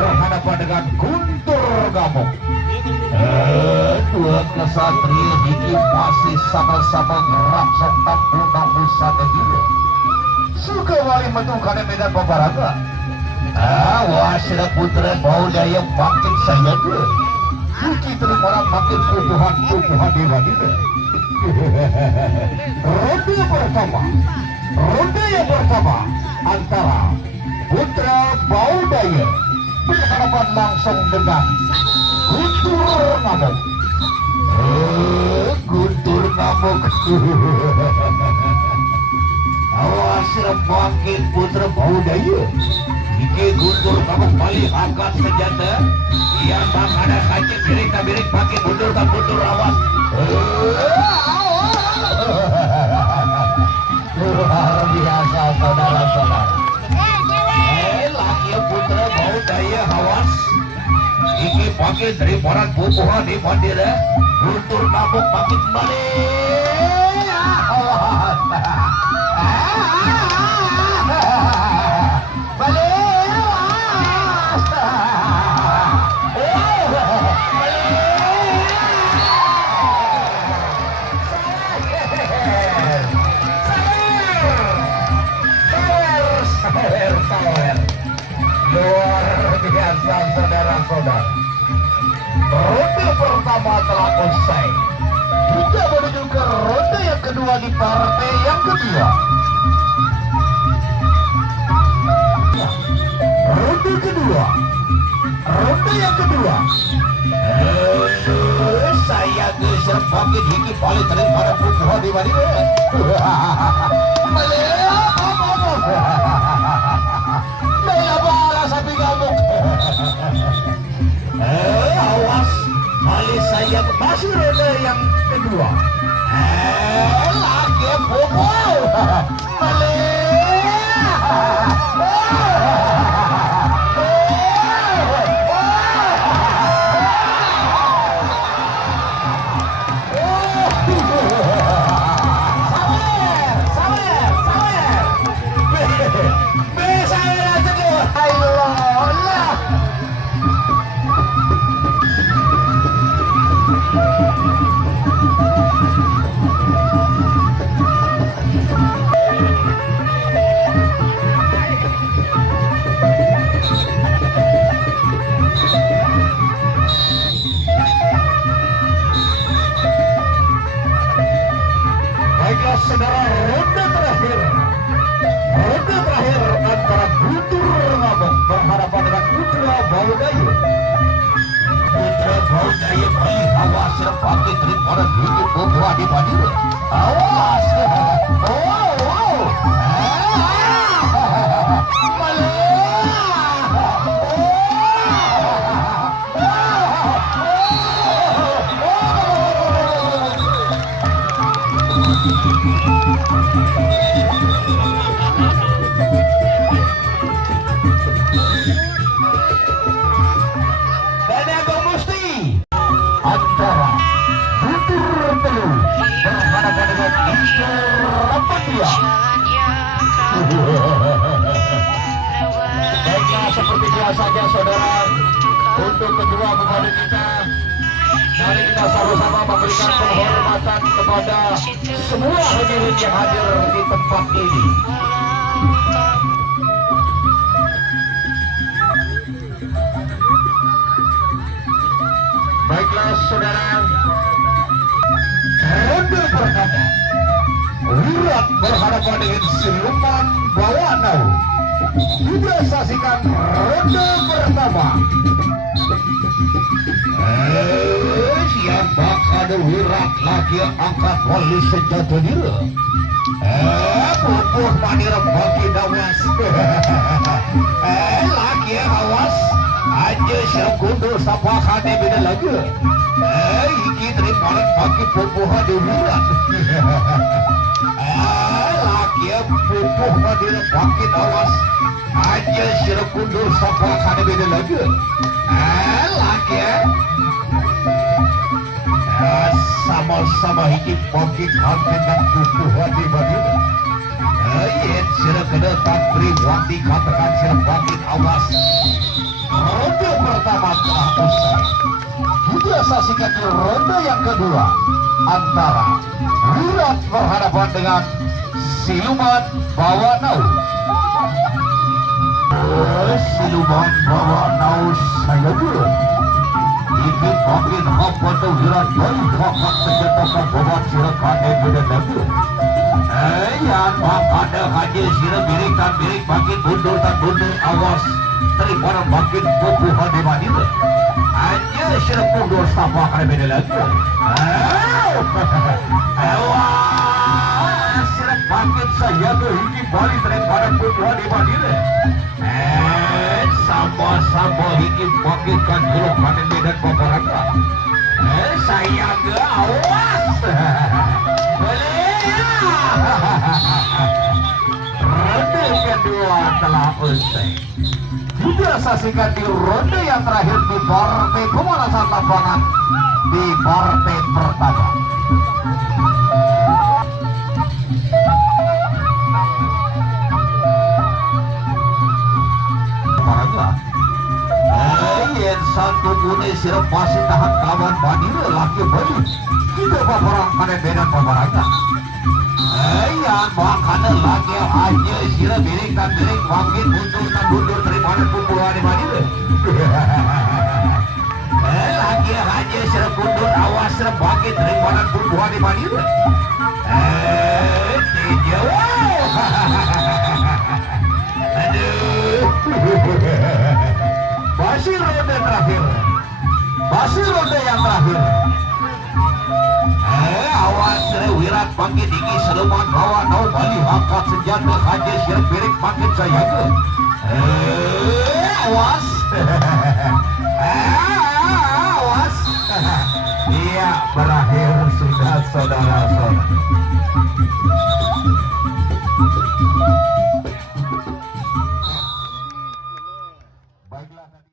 berhadapan dengan Guntur Gamuk. Dua kesatria ini masih sama-sama ngerangsang tampung-tampung sana juga. Suka wali menungkan medan pembaraga. Wasila putra bau daya makin saya ke. Suci terima makin tubuhan dewa-dewa. Ronde yang pertama antara Putra Baudaya berhadapan langsung dengan Guntur Ngamuk. Guntur Ngamuk. Awas bangkit Putra Baudaya. Iki Guntur Ngamuk balik angkat senjata. Yang bang ada saja birik pakai Guntur awas. Luar biasa saudara-saudara. Laki Putra Baudaya awas. Iki pakai dari orang bubuhan di bandira. Guntur Ngamuk pakai kembali. Awas. Balik. Luar biasa saudara-saudara. Ronde pertama telah usai. Kita menuju ke ronde yang kedua di partai yang kedua. Ronde kedua. Ronde yang kedua. Saya geser pakai hiki paling pada pukul di mana? Sapi Gamuk. Awas, kali saya masih ronde yang kedua. Lagi pukul. Baiklah saudara, ronde terakhir antara Guntur Ngamuk berhadapan dengan Putra Baudaya. Putra Baudaya balik awas pakai daripada hidup buah di bandira. Awas. Antara Guntur Telu berhadapan dengan Ishtar Rapatia. Baiklah, seperti biasanya saudara, untuk kedua pemain kita, mari kita sama-sama memberikan penghormatan kepada semua hadirin yang hadir di tempat ini. Baiklah saudara, ronde pertama Wirat berhadapan dengan Siluman Bawanau. Kita saksikan ronde pertama. Siapa ada Wirat lagi angkat wali senjata dia. Pupuh manir bagi dawas. Lagi awas. Aja sekundur sapa kane beda lagi. Iki terima pakai pupuhan di Wirat. Laki pupuh manir bagi dawas. Aja sekundur sapa kane beda lagi. Laki sama-sama hiji pagi kane dan pupuhan di bandira. Sila kena tak beri wanti katakan sila bangkit awas. Selamat telah usai. Kita saksikan ronde yang kedua antara Wirat berhadapan dengan Siluman Bawanau. Siluman Bawanau saya dulu. Ini makin apa tu Wirat baru dapat senjata bawa silakan pada lagi. Yang makanya haji sila birik dan birik makin mundur dan mundur awas daripada makin kukuhan di mana. Hanya sila mundur sama kali beda lagi. Awas sila makin saya tu ini balik daripada kukuhan di mana. Sama-sama ini makin kan dulu makin beda pemerintah. Saya ke awas. Ronde kedua telah usai. Kita saksikan di ronde yang terakhir di partai pemanasan lapangan di partai pertama. Yang satu punya sirap masih tahan kawan bandir laki balik. Kita berperang pada beda pemerintah. Yang makanya lagi aja sirap birik dan birik makin mundur dan mundur daripada kumpulan di bandir. Lagi aja sirap mundur awas sirap makin daripada kumpulan di bandir. Tidak. Aduh. Masih ronde terakhir. Masih ronde yang terakhir. Awas Wirat makin tinggi Siluman Bawanau balik angkat senjata haji sirap birik makin saya ke. Awas. Awas. Iya berakhir sudah saudara-saudara.